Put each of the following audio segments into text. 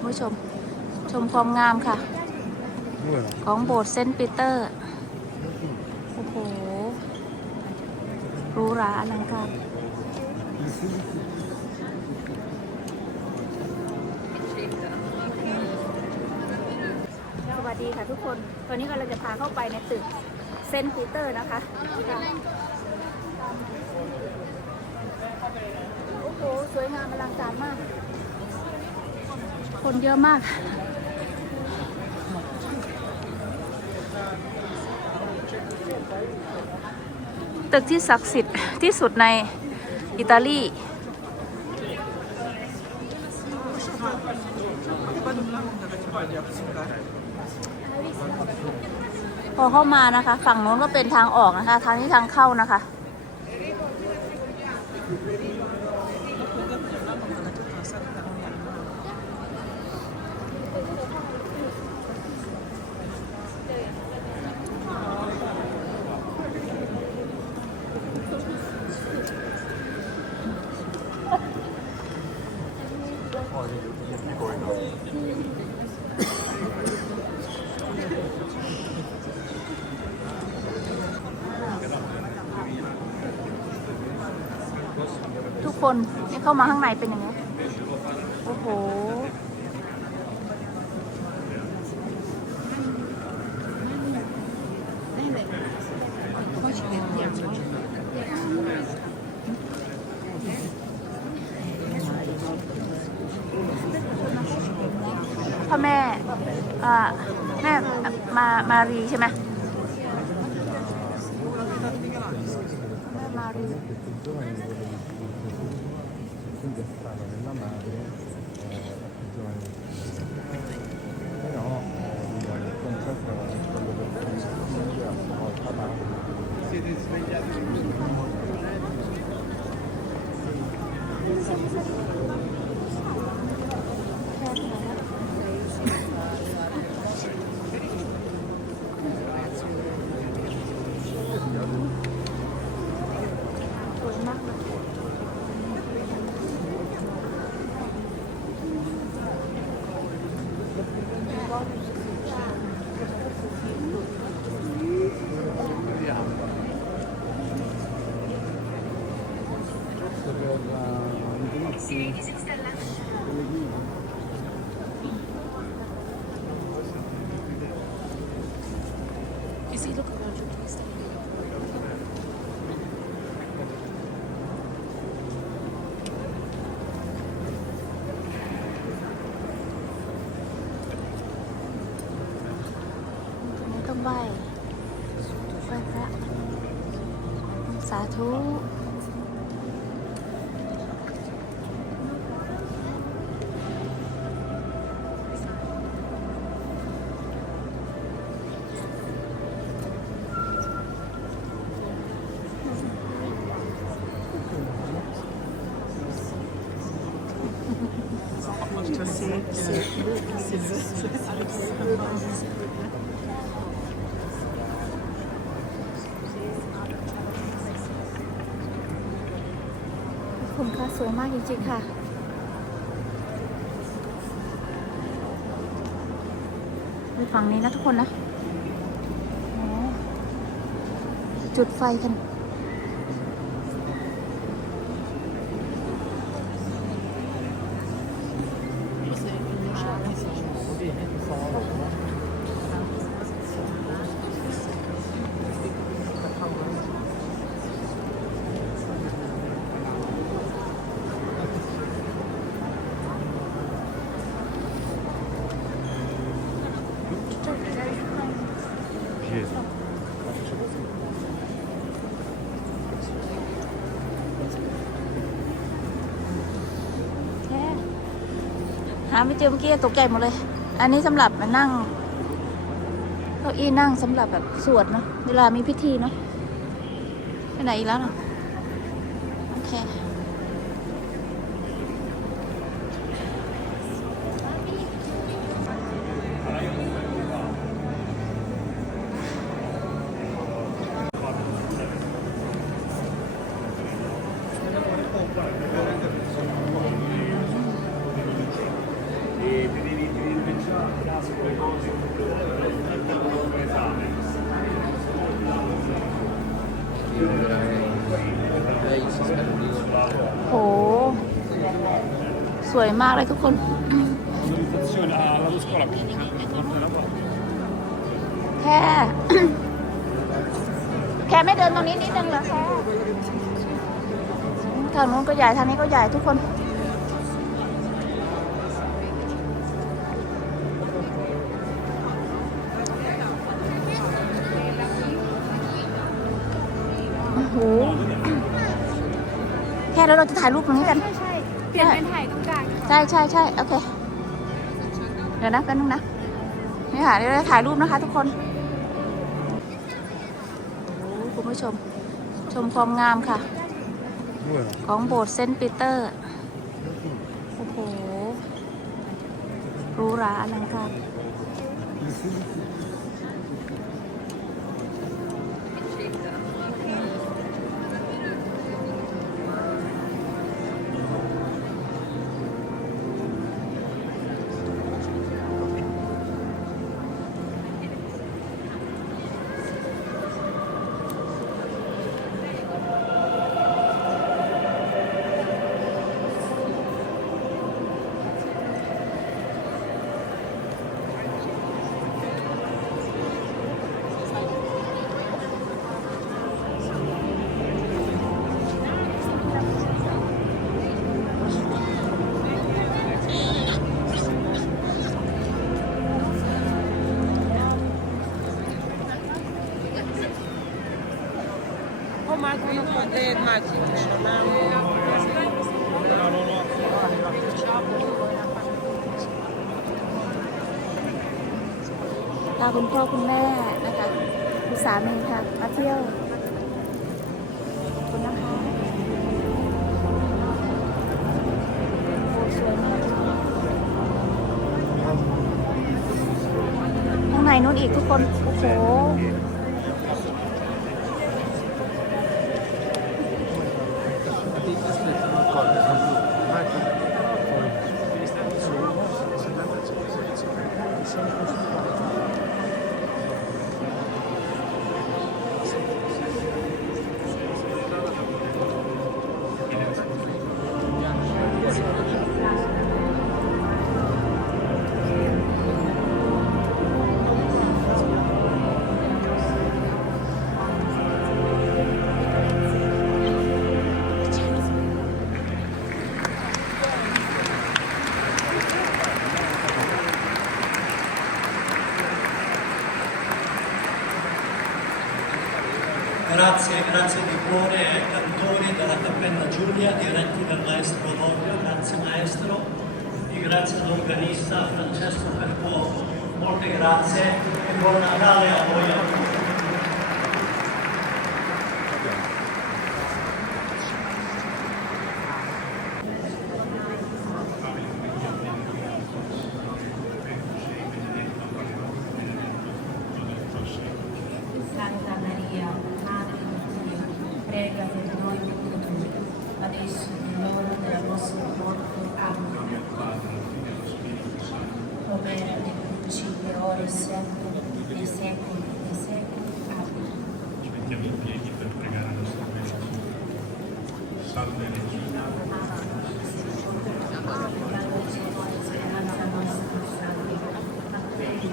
คุณผู้ชม ชมความงามค่ะ뭐 야? ของโบสถ์เซนต์ปีเตอร์ โอ้โหหรูหราอลังการสวัสดีค่ะทุกคน ตอนนี้กำลังจะพาเข้าไปในตึกเซนต์ปีเตอร์นะคะโอ้โห สวยงามอลังการมาก คนเยอะมาก ตึกที่ศักดิ์สิทธิ์ที่สุดในอิตาลี พอเข้ามานะคะ ฝั่งโน้นก็เป็นทางออกนะคะ ทางนี้ทางเข้านะคะ คนนี่เข้ามาข้างในเป็นอย่างนี้ โอ้โห พ่อแม่อ่าแม่มามารีใช่ไหมแม่มารี del padre e della madre, eh, คุณค่ะสวยมากจริงๆค่ะไปฝั่งนี้นะทุกคนนะ จุดไฟกัน หาไม่เจอเมื่อกี้ตกใจหมดเลย อันนี้สำหรับมานั่งเก้าอี้นั่งสำหรับแบบสวดเนาะเวลามีพิธีเนาะไปไหนอีกแล้วเนาะโอเค วยมากเลยทุกคน Valorizzazione alla scuola perché non la แค่แค่ไม่เดินตรงนี้นิดนึงเหรอแค่ทางนู้นก็ใหญ่ทางนี้ก็ใหญ่ทุกคนโอ้โหแค่แล้วเราจะถ่ายรูปตรงนี้กัน ใช่ใช่เปลี่ยนเป็นถ่ายตรงกลางดีกว่า ใช่ใช่ใช่โอเค เดี๋ยวนะกันนึงนะ นี่ค่ะเดี๋ยวเราถ่ายรูปนะคะทุกคนคุณผู้ชม ชมความงามค่ะ ของโบสถ์เซนต์ปีเตอร์ โอ้โหหรูหราอลังการ ลาคุณพ่อคุณแม่นะคะคุณสามีค่ะ มาเที่ยวขอบคุณนะคะโอ้สวยมากข้างในนู้นอีกทุกคน โอ้โห Grazie, grazie di cuore ai cantori della Cappella Giulia, diretti dal maestro Doglio, grazie maestro, e grazie all'organista Francesco Percuovo. Molte grazie e buon Natale a voi a tutti.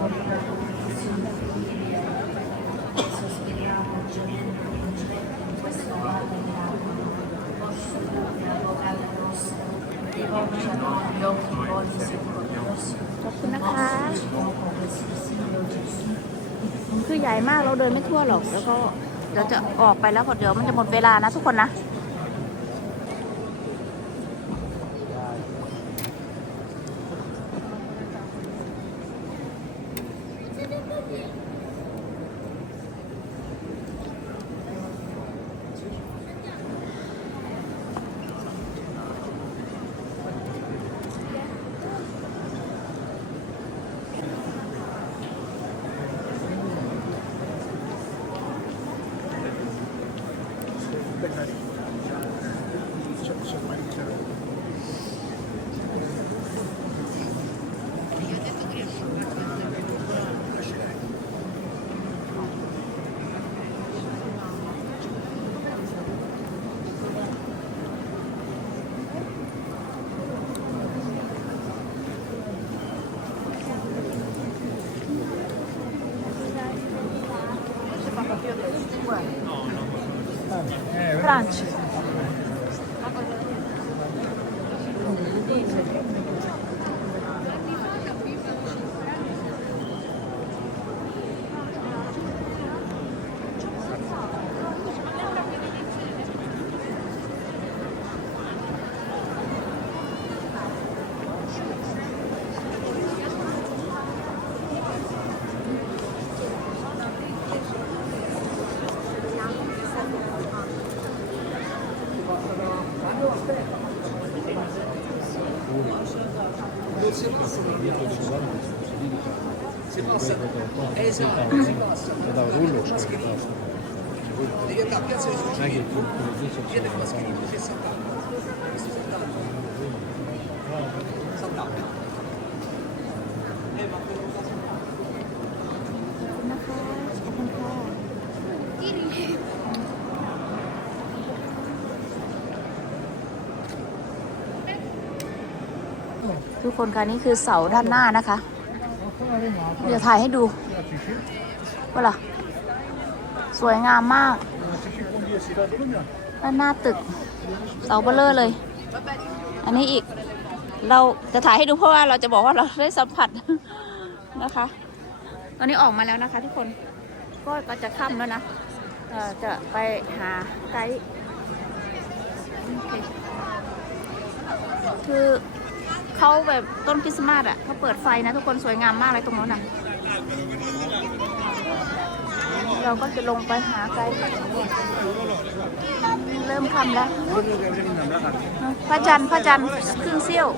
ขอบคุณนะคะ คือใหญ่มากเราเดินไม่ทั่วหรอก แล้วก็เดี๋ยวจะออกไปแล้วเดี๋ยวมันจะหมดเวลานะทุกคนนะ Yeah. ณค่ะทุกคนคะนี่คือเสาด้านหน้านะคะ เดี๋ยวถ่ายให้ดู ว่าสวยงามมากด้านหน้าตึก เสาเบลเลอร์เลย อันนี้อีก เราจะถ่ายให้ดูเพราะว่าเราจะบอกว่าเราได้สัมผัสนะคะ ตอนนี้ออกมาแล้วนะคะทุกคน ก็ก็จะค่ำแล้วนะจะไปหาไกด์คือเขาแบบต้นคริสต์มาสอะเขาเปิดไฟนะทุกคนสวยงามมากเลยตรงนู้นน่ะ เราก็จะลงไปหาไกด์เริ่มคำแล้วพระจันทร์พระจันทร์ครึ่งเสี้ยว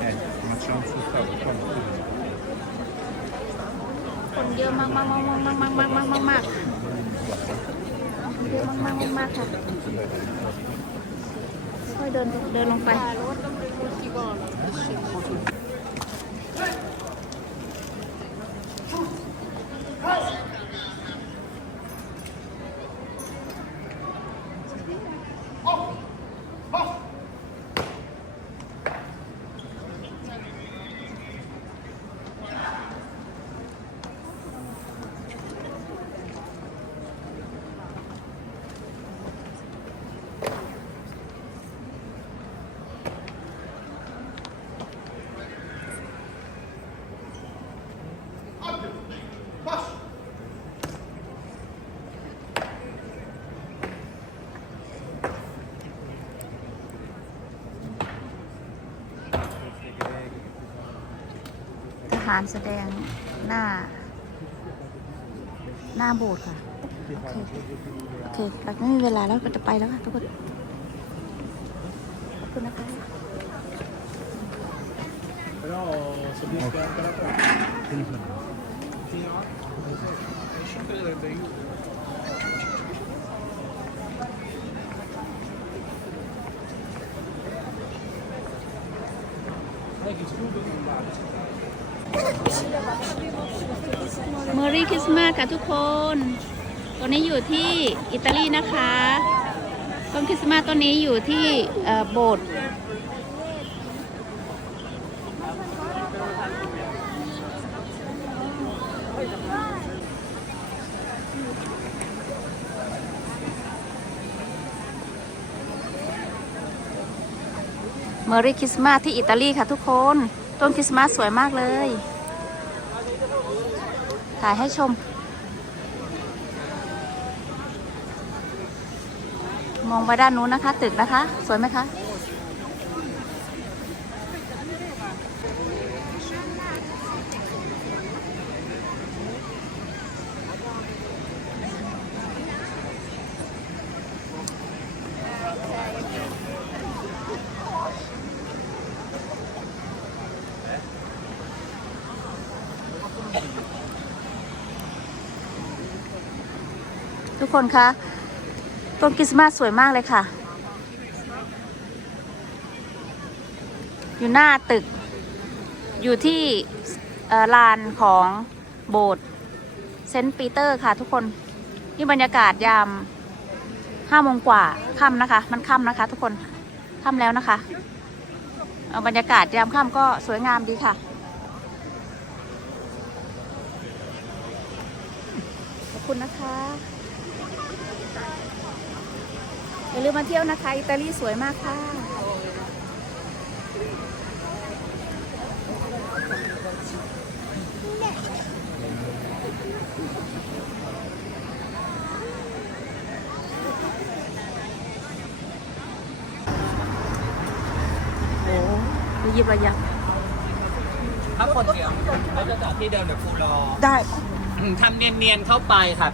Eh, ma c'è un sustato qua. คนเยอะมากมากมากมากมากมากมากมากมากเยอะมากมากมากมากค่ะค่ อยเดินเดินลงไป หานแสดงหน้า หน้าโบสถ์ค่ะ โอเค โอเคหลังไม่มีเวลาแล้วก็จะไปแล้วค่ะทุกคน ขอบคุณนะคะ però se vi scarta la ค่ะทุกคนตอนนี้อยู่ที่อิตาลีนะคะต้นคริสต์มาสต้นนี้อยู่ที่โบสถ์เมอรี่คริสต์มาสที่อิตาลีค่ะทุกคน ต้นคริสต์มาสสวยมากเลย ถ่ายให้ชม มองไปด้านนู้นนะคะ ตึกนะคะ สวยไหมคะ ทุกคนคะ ต้นคริสต์มาสสวยมากเลยค่ะ อยู่หน้าตึก อยู่ที่ลานของโบสถ์เซนต์ปีเตอร์ค่ะทุกคนนี่บรรยากาศยามห้าโมงกว่าค่ำนะคะ มันค่ำนะคะ ทุกคนค่ำแล้วนะคะเอาบรรยากาศยามค่ำก็สวยงามดีค่ะ ขอบคุณนะคะ อย่าลืมมาเที่ยวนะคะ อิตาลีสวยมากค่ะ โอ้ดูยิบระยับถ้าคนเดียวเราจะจอดที่เดิมเดี๋ยวครูรอได้ ทำเนียนๆเข้าไปค่ะ